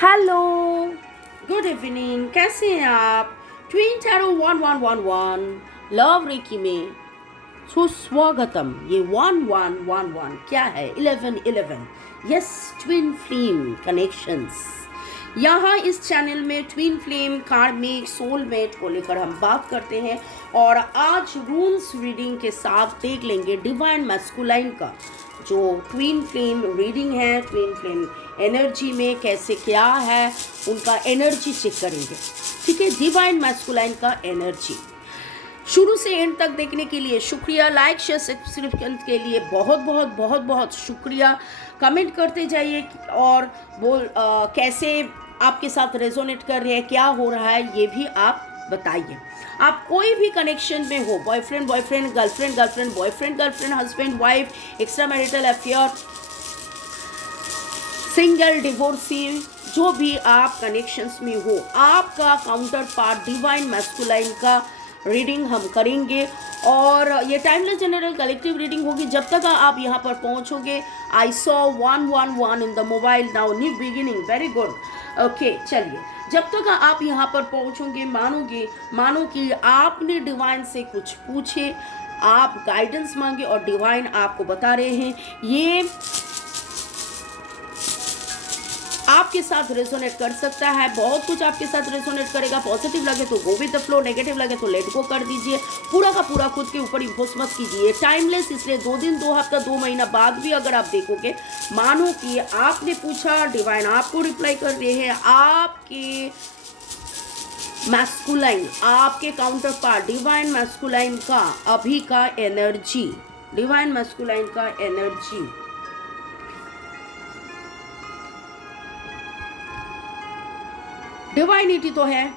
Hello, good evening. कैसे हैं आप? ट्विन टैरो 1111 लव रेकी में सुस्वागतम। ये 1111 क्या है? 1111। Yes, twin flame connections. यहाँ इस चैनल में ट्विन फ्लेम, कार्मिक, सोलमेट को लेकर हम बात करते हैं और आज रून्स रीडिंग के साथ देख लेंगे डिवाइन मैस्कुलाइन का जो ट्विन फ्लेम रीडिंग है। ट्विन फ्लेम एनर्जी में कैसे क्या है उनका एनर्जी चेक करेंगे। ठीक है, डिवाइन मैस्कुलाइन का एनर्जी शुरू से एंड तक देखने के लिए शुक्रिया। लाइक शेयर सब्सक्रिप्शन के लिए बहुत बहुत बहुत बहुत शुक्रिया। कमेंट करते जाइए और कैसे आपके साथ रेजोनेट कर रहे हैं, क्या हो रहा है ये भी आप बताइए। आप कोई भी कनेक्शन में हो, boyfriend boyfriend, girlfriend girlfriend, boyfriend girlfriend, husband wife, extra marital affair, single, divorcee, जो भी आप कनेक्शंस में हो, आपका काउंटर पार्ट डिवाइन मैस्कुलाइन का रीडिंग हम करेंगे। और ये टाइमलेस जनरल कलेक्टिव रीडिंग होगी जब तक आप यहाँ पर पहुँचोगे। I saw 111 in the mobile now, new beginning, very good. Okay, चलिए, जब तक आप यहाँ पर पहुँचोगे मानो कि आपने डिवाइन से कुछ पूछे, आप गाइडेंस मांगे और डिवाइन आपको बता रहे हैं ये आपके साथ रेजोनेट कर सकता है। बहुत कुछ आपके साथ रेजोनेट करेगा। पॉजिटिव लगे तो go with the flow, negative लगे तो लेट गो कर दीजिए। पूरा का पूरा खुद के ऊपर इम्पोज मत कीजिए। टाइमलेस इसलिए 2 दिन, 2 हफ्ता, 2 महीना बाद भी अगर आप देखोगे, मानो कि आपने पूछा, डिवाइन आपको रिप्लाई कर रहे हैं। आपके मैस्कुलाइन, आपके काउंटर पार्ट डिवाइन मैस्कुलाइन का अभी का एनर्जी, डिवाइन मैस्कुलाइन का एनर्जी। डिवाइनिटी तो है,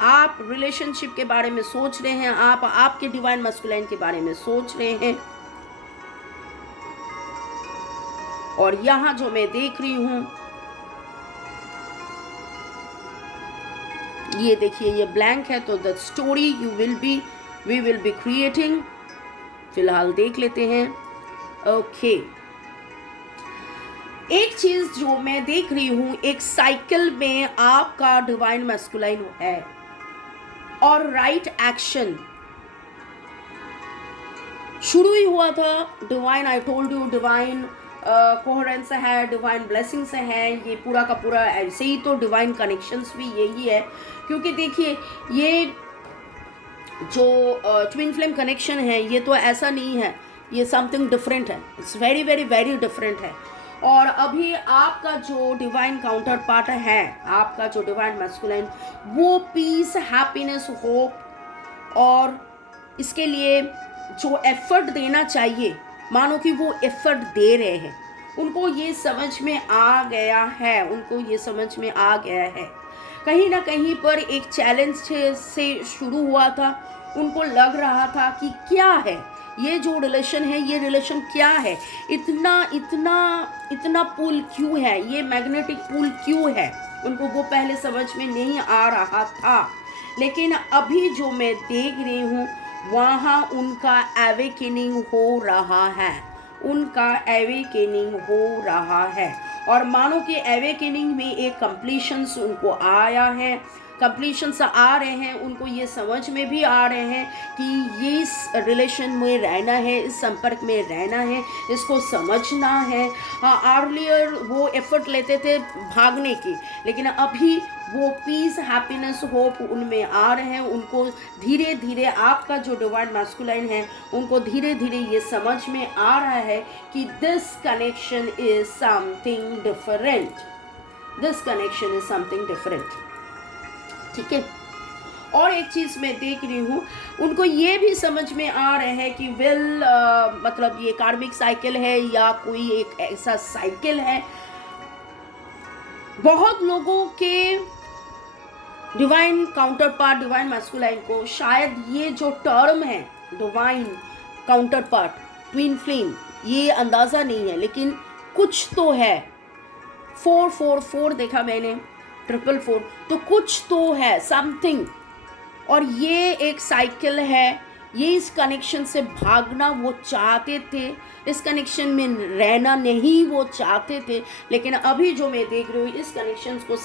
आप रिलेशनशिप के बारे में सोच रहे हैं, आप आपके डिवाइन मैस्कुलाइन के बारे में सोच रहे हैं। और यहां जो मैं देख रही हूं, ये देखिए, ये ब्लैंक है, तो the story we will be creating. फिलहाल देख लेते हैं। ओके, एक चीज जो मैं देख रही हूं, एक साइकिल में आपका डिवाइन मैस्कुलाइन है और राइट एक्शन शुरू ही हुआ था। Divine, I told you, divine coherence है, डिवाइन ब्लेसिंग्स है, ये पूरा का पूरा ऐसे ही। तो डिवाइन कनेक्शंस भी यही है, क्योंकि देखिए ये जो ट्विन फ्लेम कनेक्शन है, ये तो ऐसा नहीं है, ये समथिंग डिफरेंट है। It's very very very different है। और अभी आपका जो डिवाइन काउंटर पार्ट है, आपका जो डिवाइन मैस्कुलाइन, वो पीस, हैप्पीनेस, होप और इसके लिए जो एफर्ट देना चाहिए, मानो कि वो एफर्ट दे रहे हैं। उनको ये समझ में आ गया है, उनको ये समझ में आ गया है। कहीं ना कहीं पर एक चैलेंज से शुरू हुआ था। उनको लग रहा था कि क्या है ये जो रिलेशन है, ये रिलेशन क्या है, इतना इतना इतना पुल क्यों है, ये मैग्नेटिक पुल क्यों है, उनको वो पहले समझ में नहीं आ रहा था। लेकिन अभी जो मैं देख रही हूँ, वहाँ उनका एवेकेनिंग हो रहा है, उनका एवेकेनिंग हो रहा है। और मानो कि एवेकेनिंग में एक कंप्लीशंस उनको आया है, कंप्लीशंस आ रहे हैं। उनको ये समझ में भी आ रहे हैं कि ये इस रिलेशन में रहना है, इस संपर्क में रहना है, इसको समझना है। अर्लियर वो एफर्ट लेते थे भागने की, लेकिन अभी वो पीस, हैप्पीनेस, होप उनमें आ रहे हैं। उनको धीरे धीरे आपका जो डिवाइन मैस्कुलाइन है, उनको धीरे धीरे ये समझ में आ रहा है कि this connection is something different, this connection is something different. ठीक है। और एक चीज मैं देख रही हूँ, उनको ये भी समझ में आ रहे हैं कि मतलब ये कार्मिक साइकिल है या कोई एक ऐसा साइकिल है। बहुत लोगों के divine counter part, divine masculine को शायद ये जो टर्म है divine counter part, twin flame, ये अंदाजा नहीं है, लेकिन कुछ तो है। 444 देखा मैंने, 444, तो कुछ तो है, समथिंग। और ये एक साइकिल है, ये इस कनेक्शन से भागना वो चाहते थे, इस कनेक्शन में रहना नहीं वो चाहते थे, लेकिन अभी जो मैं देख रही हूँ इस कनेक्शन को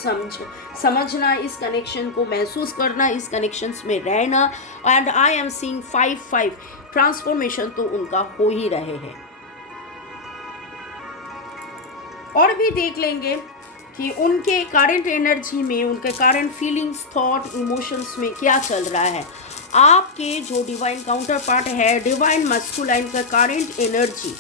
समझना, इस कनेक्शन को महसूस करना, इस कनेक्शंस में रहना, and I am seeing 5-5 transformation तो उनका हो ही रहे हैं। और भी देख लेंगे कि उनके करंट एनर्जी में, उनके करंट फीलिंग्स, थॉट, इमोशंस में क्या चल रहा है। आपके जो डिवाइन काउंटर पार्ट है, डिवाइन मैस्कुलाइन का करंट एनर्जी,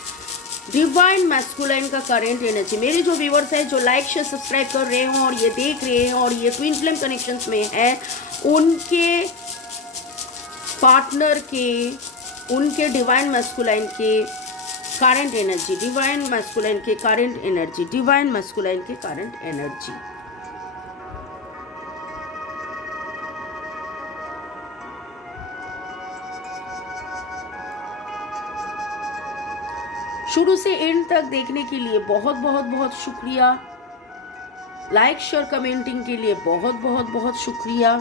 डिवाइन मैस्कुलाइन का करंट एनर्जी, मेरे जो व्यूअर्स हैं जो लाइक शेयर सब्सक्राइब कर रहे हो और ये देख रहे हैं और ये ट्विन फ्लेम कनेक्शंस में है, उनके पार्टनर के, उनके डिवाइन मैस्कुलाइन के करंट एनर्जी, डिवाइन मैस्कुलाइन के करंट एनर्जी, डिवाइन मैस्कुलाइन के करंट एनर्जी। शुरू से एंड तक देखने के लिए बहुत बहुत बहुत शुक्रिया। लाइक शेयर कमेंटिंग के लिए बहुत बहुत बहुत शुक्रिया।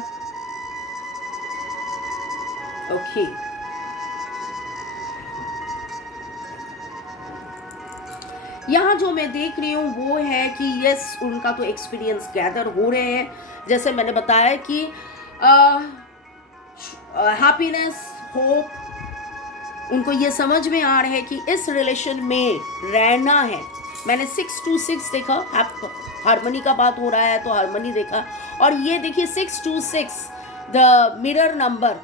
ओके, यहाँ जो मैं देख रही हूँ वो है कि यस, उनका तो एक्सपीरियंस गैदर हो रहे हैं, जैसे मैंने बताया कि हैप्पीनेस, होप, उनको ये समझ में आ रहा है कि इस रिलेशन में रहना है। मैंने 626 देखा, हारमनी का बात हो रहा है तो हारमनी देखा, और ये देखिए 626 the mirror number,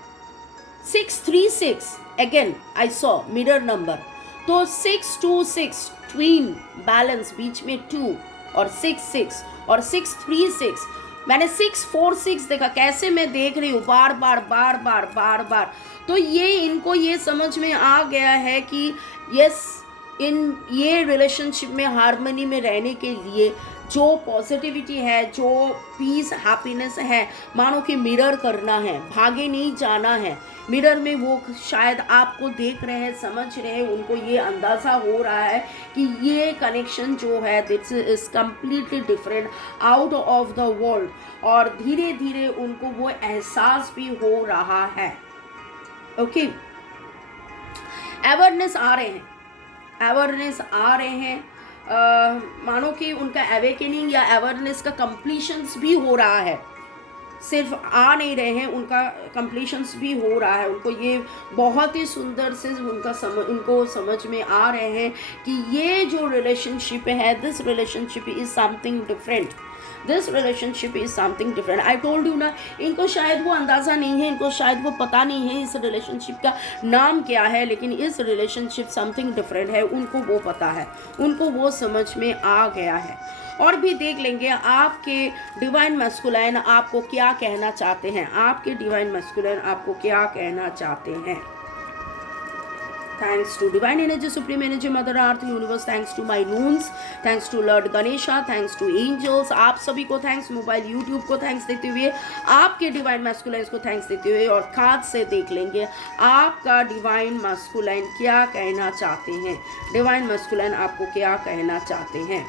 636 again I saw mirror number, तो 626 ट्वीन बैलेंस, बीच में 2 और 66 और 636, मैंने 646 देखा। कैसे मैं देख रही हूँ बार बार बार बार बार बार, तो ये इनको ये समझ में आ गया है कि यस, इन ये रिलेशनशिप में हार्मनी में रहने के लिए जो पॉजिटिविटी है, जो पीस, हैप्पीनेस है, मानो कि मिरर करना है, भागे नहीं जाना है। मिरर में वो शायद आपको देख रहे हैं, समझ रहे हैं, उनको ये अंदाज़ा हो रहा है कि ये कनेक्शन जो है this is completely different, out of the world, और धीरे धीरे उनको वो एहसास भी हो रहा है। ओके, अवेयरनेस आ रहे हैं, अवेयरनेस आ रहे हैं, मानो कि उनका अवेकनिंग या अवेयरनेस का कंप्लीशंस भी हो रहा है, सिर्फ आ नहीं रहे हैं, उनका कंप्लीशंस भी हो रहा है। उनको ये बहुत ही सुंदर से उनको समझ में आ रहे हैं कि ये जो रिलेशनशिप है, this relationship is something different, this relationship is something different. I told you ना, इनको शायद वो अंदाज़ा नहीं है, इनको शायद वो पता नहीं है इस रिलेशनशिप का नाम क्या है, लेकिन इस रिलेशनशिप समथिंग डिफरेंट है, उनको वो पता है, उनको वो समझ में आ गया है। और भी देख लेंगे आपके डिवाइन मैस्कुलाइन आपको क्या कहना चाहते हैं, आपके डिवाइन मैस्कुलाइन आपको क्या कहना चाहते हैं। Thanks to Divine Energy, Supreme Energy, Mother Earth, Universe, thanks to my runes, thanks to Lord Ganesha, thanks to angels, आप सभी को थैंक्स, मोबाइल यूट्यूब को थैंक्स देते हुए, आपके डिवाइन मैस्कुलाइन्स को थैंक्स देते हुए, और कार्ड से देख लेंगे आपका डिवाइन मैस्कुलाइन क्या कहना चाहते हैं, डिवाइन मैस्कुलाइन आपको क्या कहना चाहते हैं।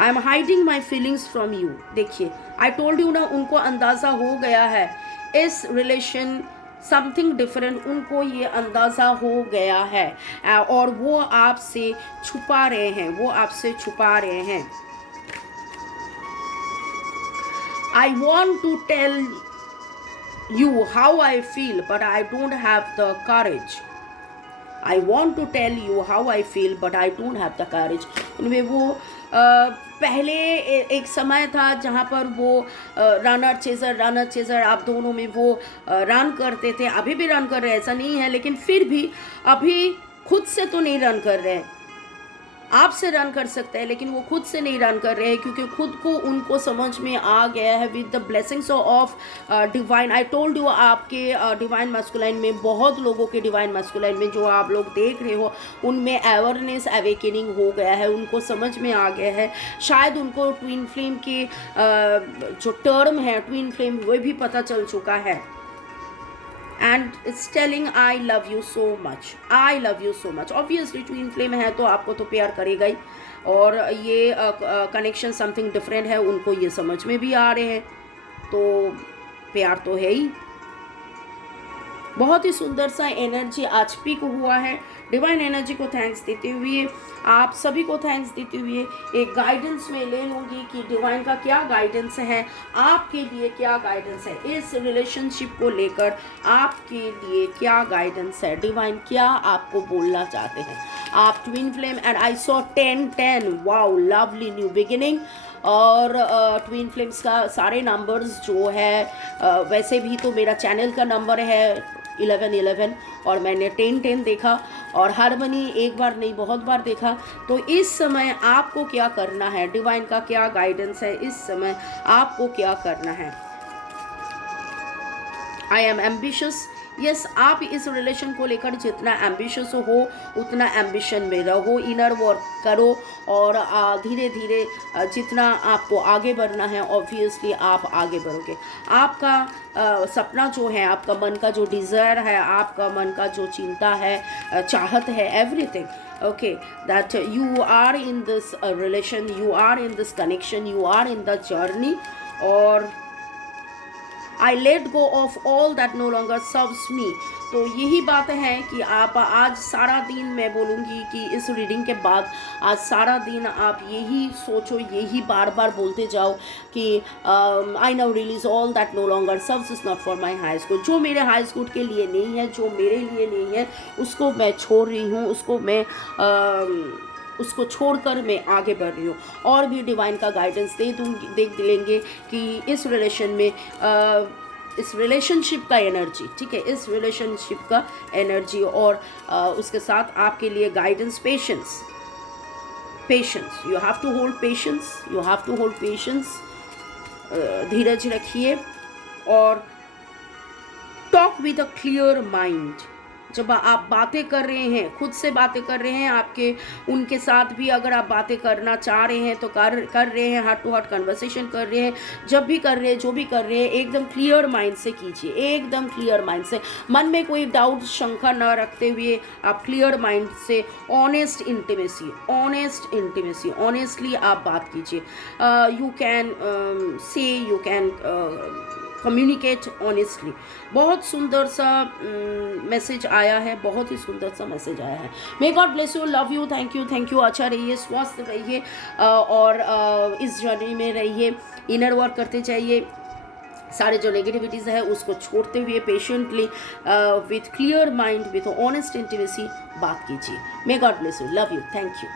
I am hiding my feelings from you. देखिए, आई टोल्ड यू ना, उनको अंदाज़ा हो गया है इस रिलेशन समथिंग डिफरेंट, उनको ये अंदाज़ा हो गया है और वो आपसे छुपा रहे हैं, वो आपसे छुपा रहे हैं। I want to tell you how I feel but I don't have the courage. I want to tell you how I feel but I don't have the courage. उनमें वो पहले एक समय था जहाँ पर वो रनर चेज़र आप दोनों में वो रन करते थे, अभी भी रन कर रहे हैं, ऐसा नहीं है, लेकिन फिर भी अभी खुद से तो नहीं रन कर रहे हैं, आपसे रन कर सकते हैं, लेकिन वो खुद से नहीं रन कर रहे हैं, क्योंकि खुद को उनको समझ में आ गया है with the blessings of divine. I told you, आपके डिवाइन मैस्कुलाइन में, बहुत लोगों के डिवाइन मैस्कुलाइन में जो आप लोग देख रहे हो, उनमें अवेयरनेस, अवेकनिंग हो गया है, उनको समझ में आ गया है। शायद उनको ट्विन फ्लेम के जो टर्म है ट्विन फ्लेम, वो भी पता चल चुका है, and it's telling I love you so much, I love you so much। obviously twin flame है तो आपको तो प्यार करेगा ही, और ये कनेक्शन समथिंग डिफरेंट है, उनको ये समझ में भी आ रहे हैं, तो प्यार तो है ही। बहुत ही सुंदर सा एनर्जी आज पिक हुआ है। डिवाइन एनर्जी को थैंक्स देते हुए, आप सभी को थैंक्स देते हुए एक गाइडेंस में ले लूँगी कि डिवाइन का क्या गाइडेंस है आपके लिए, क्या गाइडेंस है इस रिलेशनशिप को लेकर, आपके लिए क्या गाइडेंस है, डिवाइन क्या आपको बोलना चाहते हैं। आप twin flame and I saw 10 wow, lovely new beginning. और ट्विन फ्लेम्स का सारे नंबर्स जो है वैसे भी तो मेरा चैनल का नंबर है 11 और मैंने 10 देखा और हारमनी एक बार नहीं बहुत बार देखा। तो इस समय आपको क्या करना है, डिवाइन का क्या गाइडेंस है, इस समय आपको क्या करना है। आई एम एम्बिशियस, यस, आप इस रिलेशन को लेकर जितना एम्बिशियस हो उतना एम्बिशन में रहो, इनर वर्क करो और धीरे धीरे जितना आपको आगे बढ़ना है ऑब्वियसली आप आगे बढ़ोगे। आपका सपना जो है, आपका मन का जो डिज़ायर है, आपका मन का जो चिंता है, चाहत है, everything okay, that you are in this relation, you are in this connection, you are in the journey. और I let go of all that no longer serves me. तो यही बात है कि आप आज सारा दिन, मैं बोलूँगी कि इस रीडिंग के बाद आज सारा दिन आप यही सोचो, यही बार बार बोलते जाओ कि I now release all that no longer serves is not for my highest good. जो मेरे हाईएस्ट गुड के लिए नहीं है, जो मेरे लिए नहीं है, उसको मैं छोड़ रही हूँ, उसको छोड़कर मैं आगे बढ़ रही हूँ। और भी डिवाइन का गाइडेंस देख लेंगे कि इस रिलेशन में इस रिलेशनशिप का एनर्जी, ठीक है, इस रिलेशनशिप का एनर्जी और उसके साथ आपके लिए guidance, patience, you have to hold patience, you have to hold patience, धीरज रखिए और talk with a clear mind. जब आप बातें कर रहे हैं, खुद से बातें कर रहे हैं, आपके उनके साथ भी अगर आप बातें करना चाह रहे हैं तो कर रहे हैं, हार्ट टू हार्ट कन्वर्सेशन कर रहे हैं, जब भी कर रहे हैं, जो भी कर रहे हैं, एकदम क्लियर माइंड से कीजिए, एकदम क्लियर माइंड से, मन में कोई डाउट शंका न रखते हुए आप क्लियर माइंड से ऑनेस्ट इंटीमेसी ऑनेस्टली आप बात कीजिए। You can say, you can communicate honestly. बहुत सुंदर सा मैसेज आया है, बहुत ही सुंदर सा मैसेज आया है। May God bless you, love you, thank you. अच्छा रहिए, स्वस्थ रहिए और इस जर्नी में रहिए, इनर वर्क करते जाइए, सारे जो नेगेटिविटीज़ है उसको छोड़ते हुए patiently with clear mind, with honest intimacy बात कीजिए। May God bless you, love you, thank you.